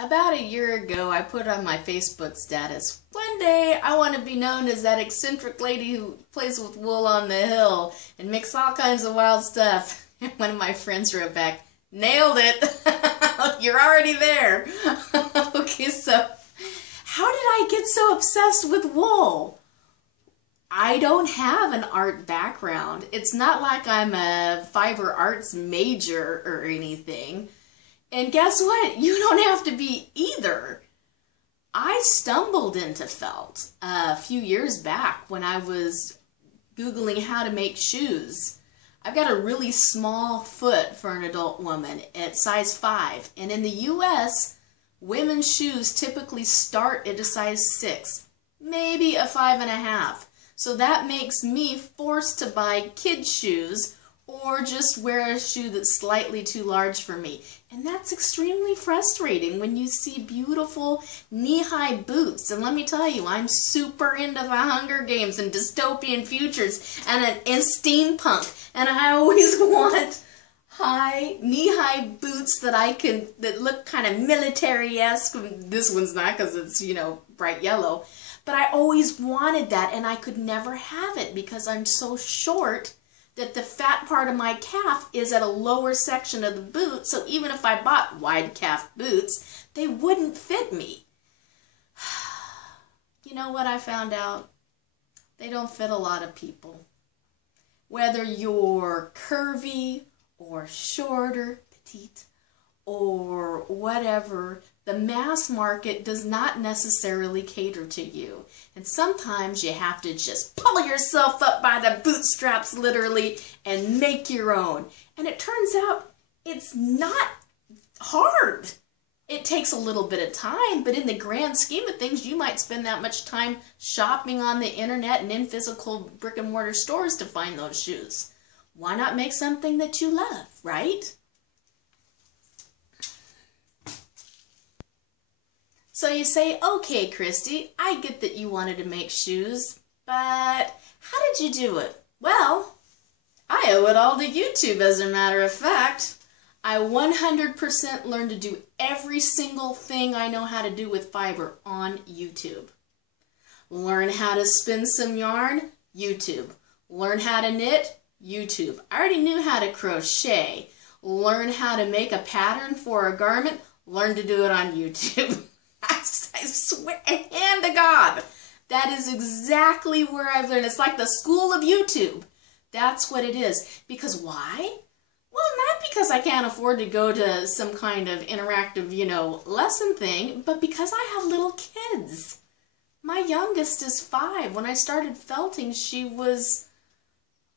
About a year ago, I put on my Facebook status, one day I want to be known as that eccentric lady who plays with wool on the hill and makes all kinds of wild stuff. And one of my friends wrote back, nailed it. You're already there. Okay, so how did I get so obsessed with wool? I don't have an art background. It's not like I'm a fiber arts major or anything. And guess what? You don't have to be either. I stumbled into felt a few years back when I was Googling how to make shoes. I've got a really small foot for an adult woman at size 5. And in the US, women's shoes typically start at a size 6, maybe a 5.5. So that makes me forced to buy kids' shoes or just wear a shoe that's slightly too large for me. And that's extremely frustrating when you see beautiful knee-high boots. And let me tell you, I'm super into the Hunger Games and dystopian futures and steampunk. And I always want knee-high boots that look kind of military-esque. This one's not because it's, bright yellow. But I always wanted that, and I could never have it because I'm so short that the fat part of my calf is at a lower section of the boot, so even if I bought wide calf boots, they wouldn't fit me. You know what I found out? They don't fit a lot of people. Whether you're curvy or shorter, petite, or whatever, the mass market does not necessarily cater to you. And sometimes you have to just pull yourself up by the bootstraps, literally, and make your own. And it turns out it's not hard. It takes a little bit of time, but in the grand scheme of things, you might spend that much time shopping on the internet and in physical brick and mortar stores to find those shoes. Why not make something that you love, right? So you say, okay, Christy, I get that you wanted to make shoes, but how did you do it? Well, I owe it all to YouTube, as a matter of fact. I 100% learned to do every single thing I know how to do with fiber on YouTube. Learn how to spin some yarn? YouTube. Learn how to knit? YouTube. I already knew how to crochet. Learn how to make a pattern for a garment? Learn to do it on YouTube. I swear, hand to God, that is exactly where I've learned. It's like the school of YouTube. That's what it is. Because why? Well, not because I can't afford to go to some kind of interactive, lesson thing, but because I have little kids. My youngest is 5. When I started felting, she was,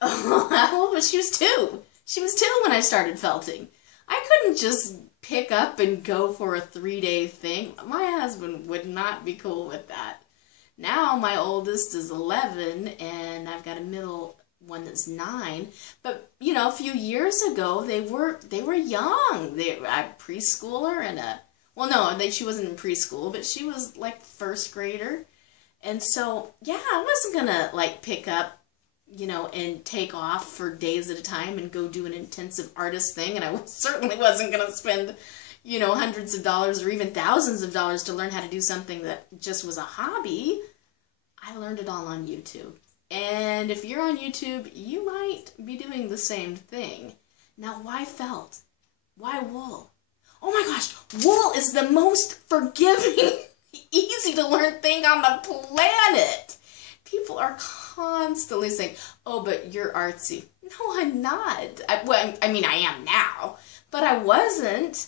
how old was she? She was 2. She was 2 when I started felting. I couldn't just pick up and go for a 3-day thing. My husband would not be cool with that. Now my oldest is 11 and I've got a middle one that's 9. But a few years ago they were young. They a preschooler and she wasn't in preschool, but she was like first grader. And so yeah, I wasn't gonna pick up and take off for days at a time and go do an intensive artist thing. And I certainly wasn't going to spend, hundreds of dollars or even thousands of dollars to learn how to do something that just was a hobby. I learned it all on YouTube. And if you're on YouTube, you might be doing the same thing. Now, why felt? Why wool? Oh my gosh, wool is the most forgiving, easy to learn thing on the planet. People are constantly saying, oh, but you're artsy. No, I'm not. I am now, but I wasn't.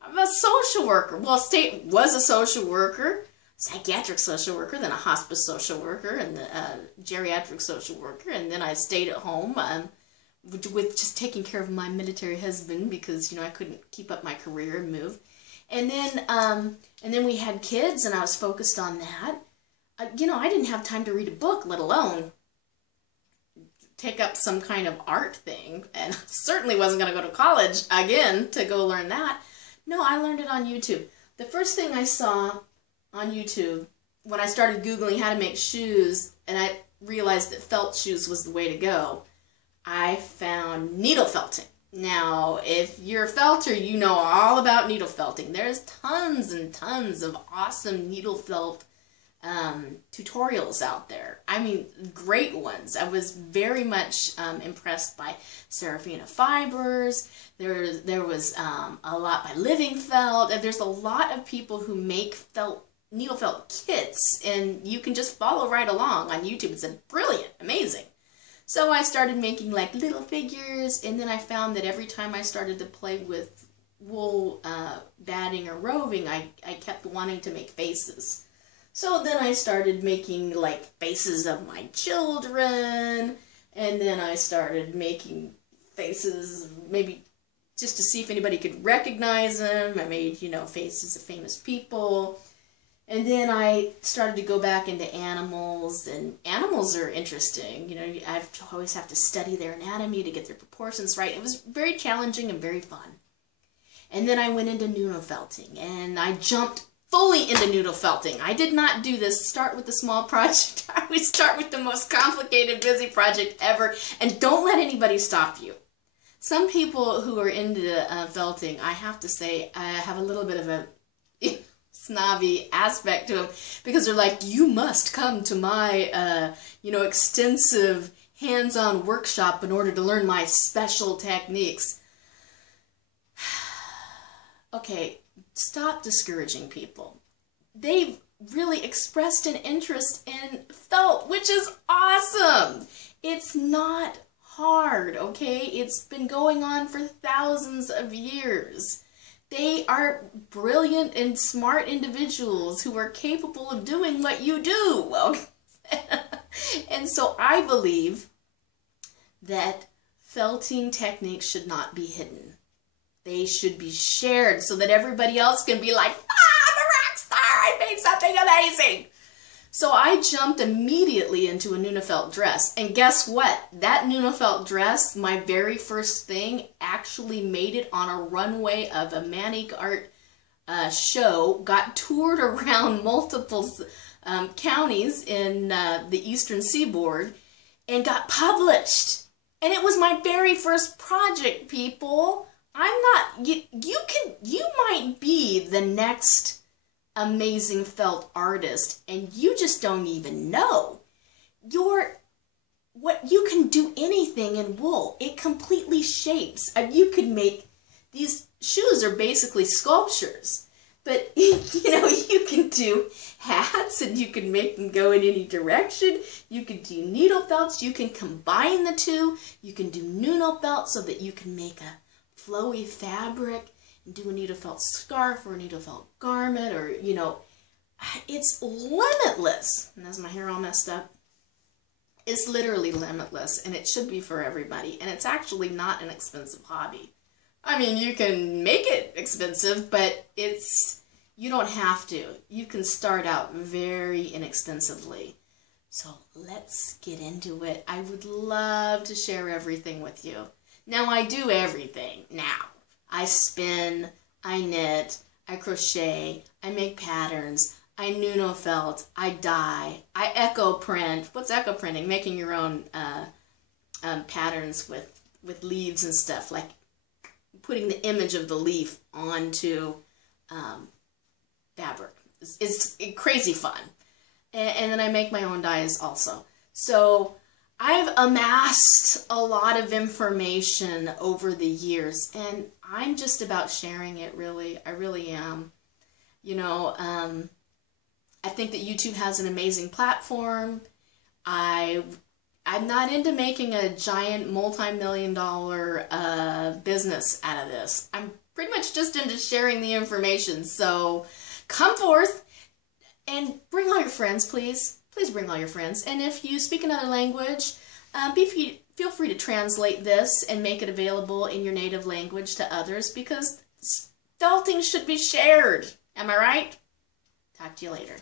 I'm a social worker. Well, State was a social worker, psychiatric social worker, then a hospice social worker, and a geriatric social worker, and then I stayed at home with just taking care of my military husband because, I couldn't keep up my career and move. And then we had kids, and I was focused on that. I didn't have time to read a book, let alone take up some kind of art thing. And certainly wasn't going to go to college again to go learn that. No, I learned it on YouTube. The first thing I saw on YouTube when I started Googling how to make shoes, and I realized that felt shoes was the way to go, I found needle felting. Now, if you're a felter, you know all about needle felting. There's tons and tons of awesome needle felt tutorials out there. I mean, great ones. I was very much impressed by Serafina Fibers. There was a lot by Living Felt. And there's a lot of people who make needle felt kits, and you can just follow right along on YouTube. It's brilliant, amazing. So I started making like little figures, and then I found that every time I started to play with wool batting or roving, I kept wanting to make faces. So then I started making like faces of my children, and then I started making faces maybe just to see if anybody could recognize them. I made, you know, faces of famous people. And then I started to go back into animals, and animals are interesting. You know, I always have to study their anatomy to get their proportions right. It was very challenging and very fun. And then I went into noodle felting, and I jumped fully into noodle felting. I did not do this start with a small project. I always start with the most complicated, busy project ever, and don't let anybody stop you. Some people who are into felting, I have to say, have a little bit of a snobby aspect to them, because they're like, you must come to my, you know, extensive hands-on workshop in order to learn my special techniques. Okay, stop discouraging people. They've really expressed an interest in felt, which is awesome. It's not hard, okay? It's been going on for thousands of years. They are brilliant and smart individuals who are capable of doing what you do. Well, and so I believe that felting techniques should not be hidden. They should be shared so that everybody else can be like, I'm a rock star, I made something amazing. So I jumped immediately into a Nuna felt dress, and guess what? That Nuna felt dress, my very first thing, actually made it on a runway of a Manic Art show, got toured around multiple counties in the Eastern Seaboard, and got published. And it was my very first project, people. I'm not, you might be the next amazing felt artist, and you just don't even know. You can do anything in wool. It completely shapes. You could make, these shoes are basically sculptures, but you know, you can do hats, and you can make them go in any direction. You can do needle felts. You can combine the two. You can do noodle felts so that you can make a flowy fabric and do a needle felt scarf or a needle felt garment, or, you know, it's limitless. And that's my hair all messed up. It's literally limitless, and it should be for everybody. And it's actually not an expensive hobby. I mean, you can make it expensive, but you don't have to. You can start out very inexpensively. So let's get into it. I would love to share everything with you. Now, I do everything now. I spin, I knit, I crochet, I make patterns, I Nuno felt, I dye, I echo print. What's echo printing? Making your own patterns with leaves and stuff, like putting the image of the leaf onto fabric. It's crazy fun. And then I make my own dyes also. So I've amassed a lot of information over the years, and I'm just about sharing it, really. I really am. You know, I think that YouTube has an amazing platform. I'm not into making a giant multi-million-dollar business out of this. I'm pretty much just into sharing the information. So come forth and bring all your friends, please. Please bring all your friends. And if you speak another language, feel free to translate this and make it available in your native language to others, because felting should be shared. Am I right? Talk to you later.